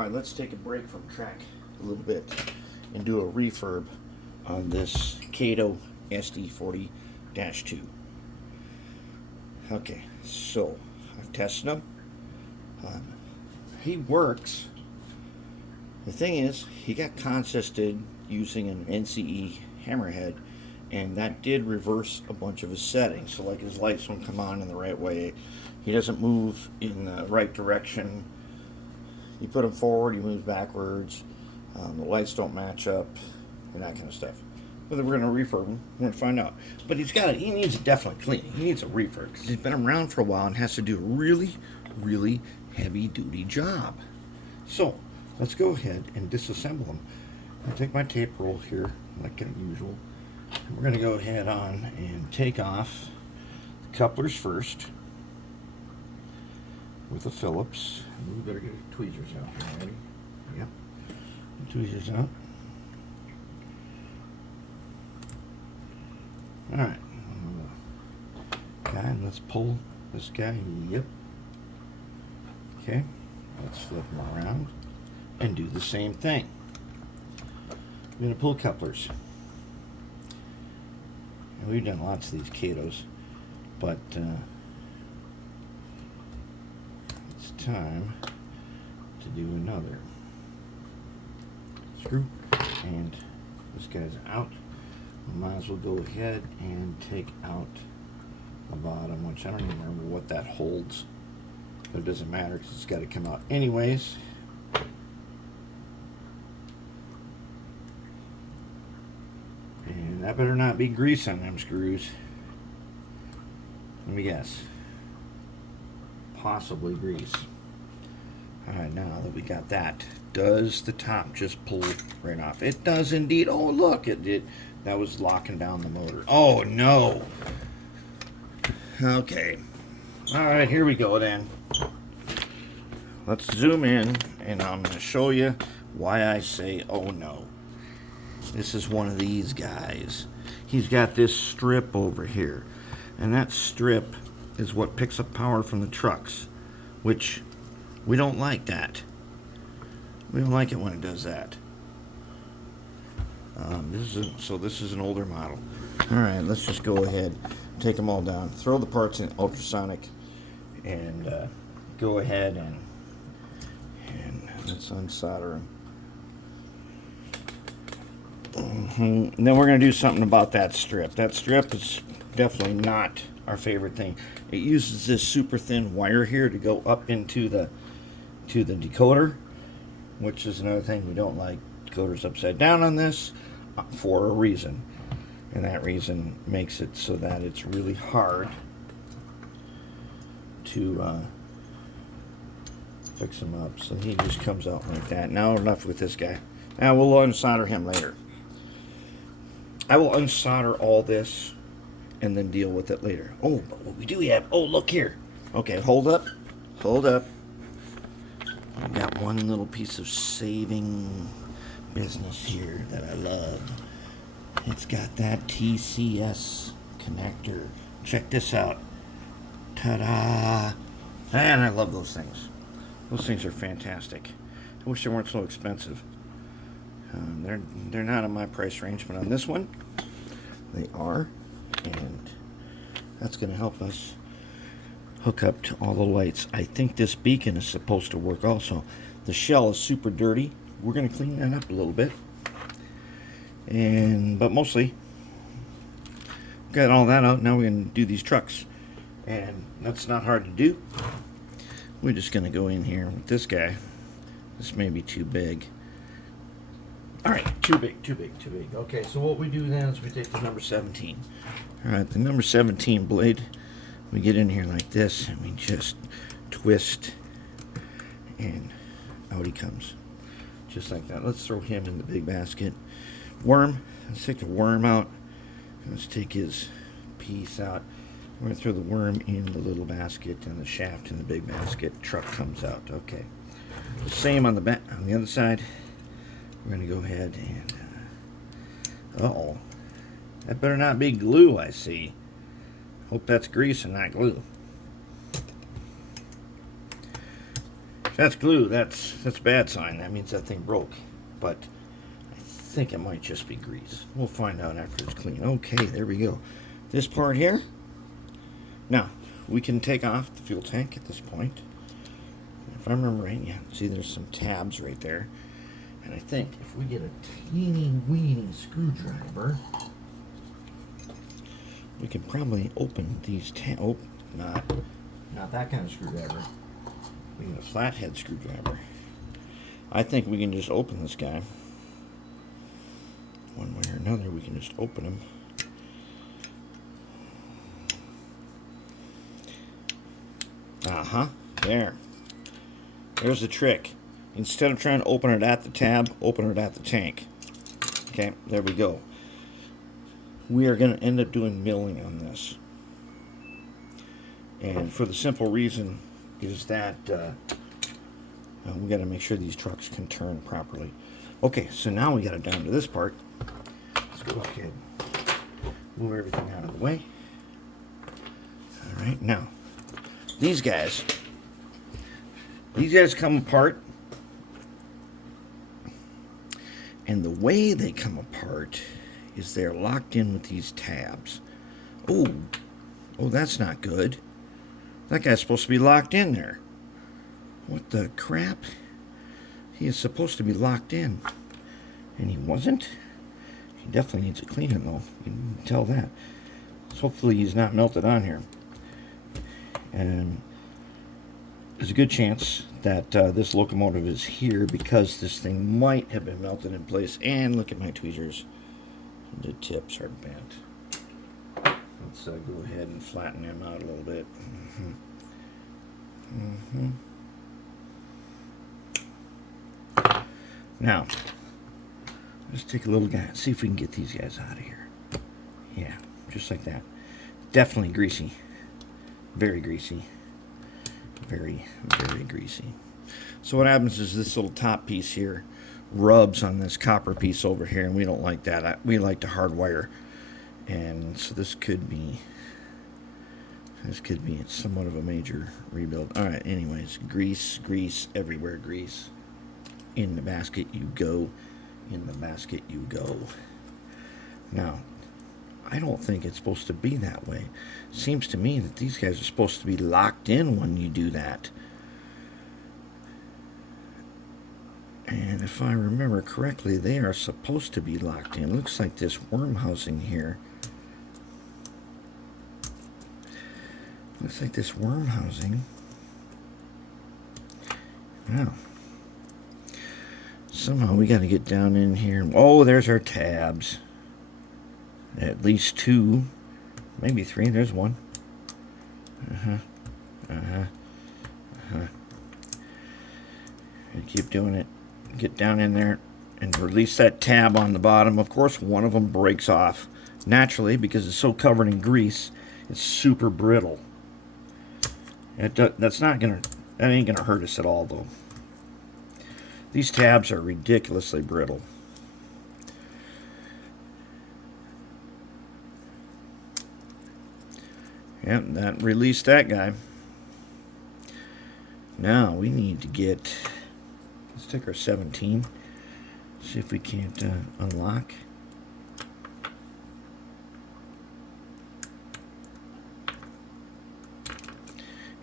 Alright, let's take a break from track a little bit and do a refurb on this Kato SD40-2. Okay, so I've tested him. He works. The thing is, he got consisted using an NCE hammerhead, and that did reverse a bunch of his settings. So like his lights won't come on in the right way. He doesn't move in the right direction. You put him forward, he moves backwards. The lights don't match up, and that kind of stuff. Whether we're going to refurb him, we're going to find out. But he needs definitely cleaning. He needs a refurb because he's been around for a while and has to do a really, really heavy-duty job. So let's go ahead and disassemble him. I'll take my tape roll here, like usual. And we're going to go ahead on and take off the couplers first with the Phillips. We better get the tweezers out here, ready? Yep. The tweezers out. Alright. Okay, let's pull this guy. Yep. Okay. Let's flip him around and do the same thing. I'm going to pull couplers. And we've done lots of these Katos, but it's time to do another screw. And this guy's out. We might as well go ahead and take out the bottom, which I don't even remember what that holds, but it doesn't matter because it's got to come out anyways. And that better not be grease on them screws. Let me guess. Possibly grease. Alright, now that we got that, does the top just pull right off? It does indeed. Oh, look, it did. That was locking down the motor. Oh, no. Okay. Alright, here we go then. Let's zoom in, and I'm going to show you why I say, oh, no. This is one of these guys. He's got this strip over here, and that strip is what picks up power from the trucks, which we don't like that. We don't like it when it does that. This is an older model. Alright, let's just go ahead, take them all down, throw the parts in ultrasonic, and go ahead and let's unsolder them. And then we're going to do something about that strip. That strip is definitely not our favorite thing. It uses this super thin wire here to go up into the decoder, which is another thing we don't like. Decoder's upside down on this for a reason, and that reason makes it so that it's really hard to fix him up. So he just comes out like that. Now we're left with this guy. Now we'll unsolder him later. I will unsolder all this and then deal with it later. Oh, but what we do have, oh, look here. Okay, hold up. Hold up. I got one little piece of saving business here that I love. It's got that TCS connector. Check this out. Ta-da! And I love those things. Those things are fantastic. I wish they weren't so expensive. They're not in my price range, but on this one, they are, and that's going to help us hook up to all the lights. I think this beacon is supposed to work also. The shell is super dirty. We're going to clean that up a little bit, but mostly got all that out. Now we're going to do these trucks, and that's not hard to do. We're just going to go in here with this guy. This may be too big. Alright, too big. Okay, so what we do then is we take the number 17. Alright, the number 17 blade, we get in here like this, and we just twist, and out he comes. Just like that. Let's throw him in the big basket. Worm, let's take the worm out. Let's take his piece out. We're going to throw the worm in the little basket, and the shaft in the big basket. Truck comes out. Okay. Same on the back, on the other side. We're going to go ahead and, uh-oh, that better not be glue, I see. Hope that's grease and not glue. In That's glue. That's a bad sign. That means that thing broke. But I think it might just be grease. We'll find out after it's clean. Okay, there we go. This part here. Now, we can take off the fuel tank at this point. If I remember right, yeah, see there's some tabs right there. And I think if we get a teeny weeny screwdriver, we can probably open these tabs. Oh, not that kind of screwdriver. We need a flathead screwdriver. I think we can just open this guy. One way or another, we can just open him. There. There's the trick. Instead of trying to open it at the tab, open it at the tank. Okay, there we go. We are going to end up doing milling on this. And for the simple reason is that we got to make sure these trucks can turn properly. Okay, so now we got it down to this part. Let's go ahead and move everything out of the way. All right, now these guys come apart, and the way they come apart is they're locked in with these tabs. Oh, that's not good. That guy's supposed to be locked in there. What the crap? He is supposed to be locked in, and he wasn't. He definitely needs a cleaning, though. You can tell that. So hopefully he's not melted on here. And there's a good chance that this locomotive is here because this thing might have been melted in place. And look at my tweezers. The tips are bent. Let's go ahead and flatten them out a little bit. Now, let's take a little guy and see if we can get these guys out of here. Yeah, just like that. Definitely greasy. Very greasy. Very, very greasy. So what happens is this little top piece here rubs on this copper piece over here, and we don't like that. We like to hardwire. And so this could be somewhat of a major rebuild. All right, anyways, grease everywhere, grease. In the basket you go. In the basket you go. Now, I don't think it's supposed to be that way. Seems to me that these guys are supposed to be locked in when you do that. And if I remember correctly, they are supposed to be locked in. Looks like this worm housing here. Looks like this worm housing. Wow. Somehow we got to get down in here. Oh, there's our tabs. At least two, maybe three. There's one. And keep doing it. Get down in there and release that tab on the bottom. Of course, one of them breaks off naturally because it's so covered in grease. It's super brittle. That ain't gonna hurt us at all, though. These tabs are ridiculously brittle. Yep, that released that guy. Now we need to get, let's take our 17, see if we can't unlock.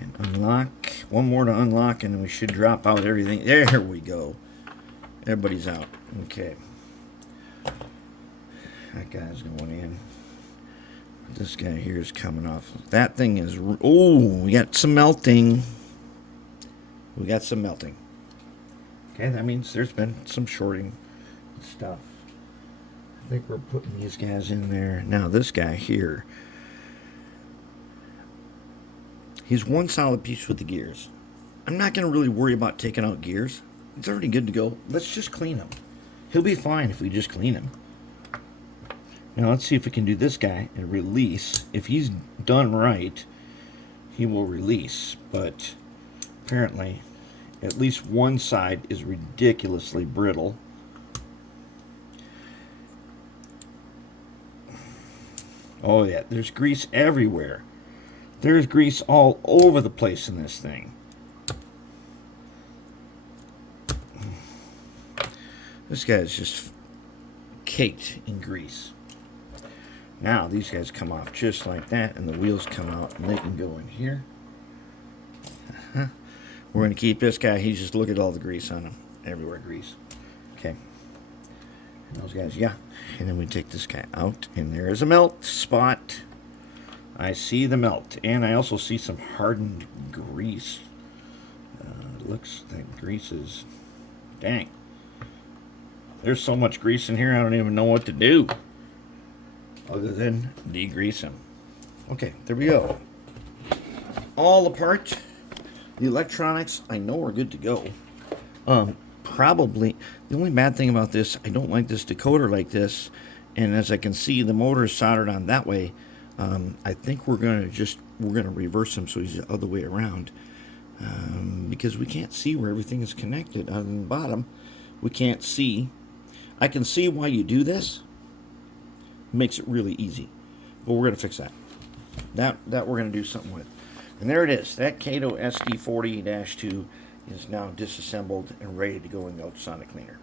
And unlock, one more to unlock, and then we should drop out everything. There we go. Everybody's out. Okay. That guy's going in. This guy here is coming off. That thing is... Oh, we got some melting. We got some melting. Okay, that means there's been some shorting stuff. I think we're putting these guys in there. Now, this guy here, he's one solid piece with the gears. I'm not going to really worry about taking out gears. It's already good to go. Let's just clean him. He'll be fine if we just clean him. Now let's see if we can do this guy and release. If he's done right, he will release. But apparently, at least one side is ridiculously brittle. Oh yeah, there's grease everywhere. There's grease all over the place in this thing. This guy is just caked in grease. Now these guys come off just like that, and the wheels come out, and they can go in here. We're going to keep this guy. He's just, look at all the grease on him. Everywhere grease. Okay. And those guys, yeah. And then we take this guy out, and there's a melt spot. I see the melt, and I also see some hardened grease. Looks like grease is, dang. There's so much grease in here, I don't even know what to do other than degrease him. Okay, there we go. All apart. The electronics, I know are good to go. Probably, the only bad thing about this, I don't like this decoder like this. And as I can see, the motor is soldered on that way. I think we're going to reverse him so he's the other way around. Because we can't see where everything is connected. On the bottom, we can't see. I can see why you do this. Makes it really easy. But we're going to fix that. That we're going to do something with. And there it is. That Kato SD40-2 is now disassembled and ready to go in the ultrasonic cleaner.